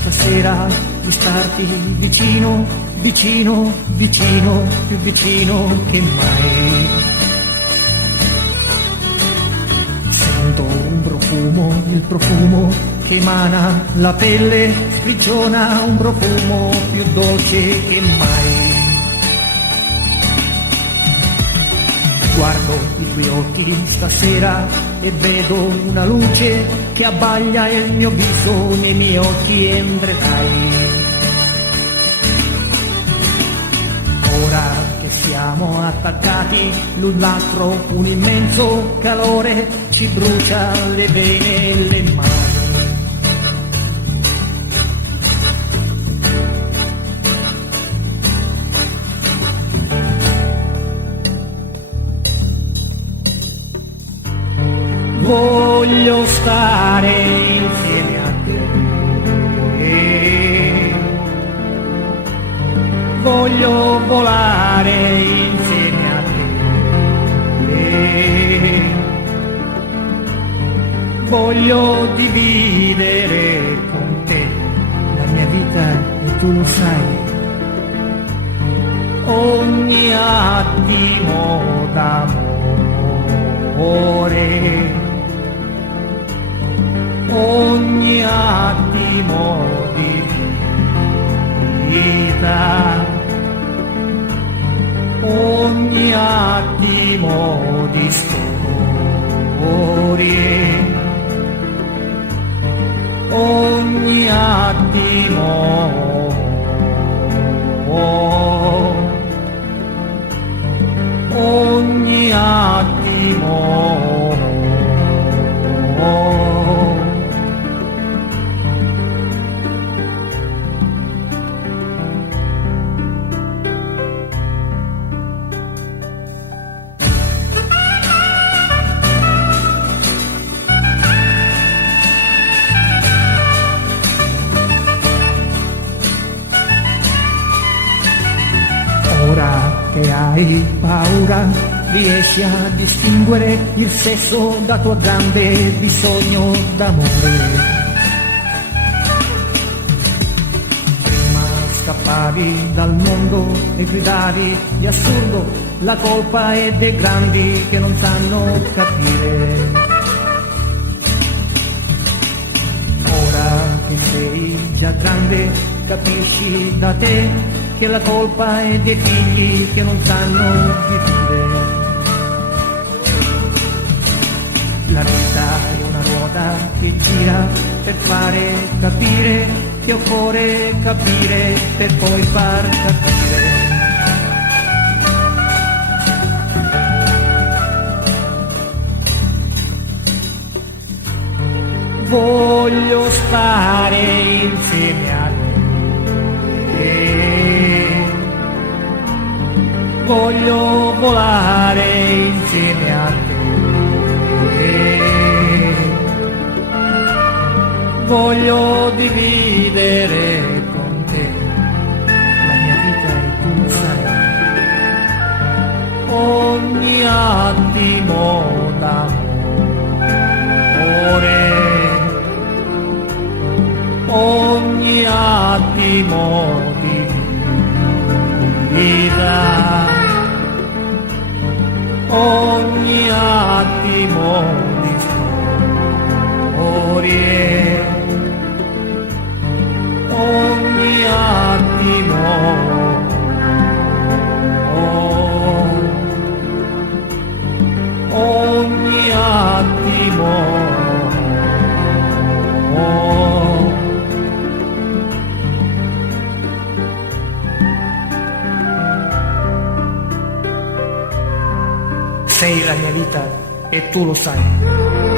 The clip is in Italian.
stasera di starti vicino, vicino, vicino, più vicino che mai. Sento un profumo, il profumo che emana la pelle, sprigiona un profumo più dolce che mai. Guardo i tuoi occhi stasera e vedo una luce che abbaglia il mio viso, nei miei occhi entrerai. Ora che siamo attaccati l'un l'altro, un immenso calore ci brucia le vene e le mani. Voglio stare insieme a te, voglio volare insieme a te, voglio dividere con te la mia vita e tu lo sai, ogni attimo d'amore. Ogni attimo di vita, ogni attimo di storie, ogni attimo, ogni attimo. Ora che hai paura, riesci a distinguere il sesso da tua grande bisogno d'amore. Prima scappavi dal mondo e gridavi di assurdo, la colpa è dei grandi che non sanno capire. Ora che sei già grande, capisci da te che la colpa è dei figli che non sanno vivere. La vita è una ruota che gira per fare capire che occorre capire per poi far capire. Voglio stare insieme a te, voglio volare insieme a te, voglio dividere con te la mia vita e tu lo sai, ogni attimo d'amore, ogni attimo di vita, ogni attimo di storie, ogni attimo, ogni attimo. Sei la mia vita e tu lo sai.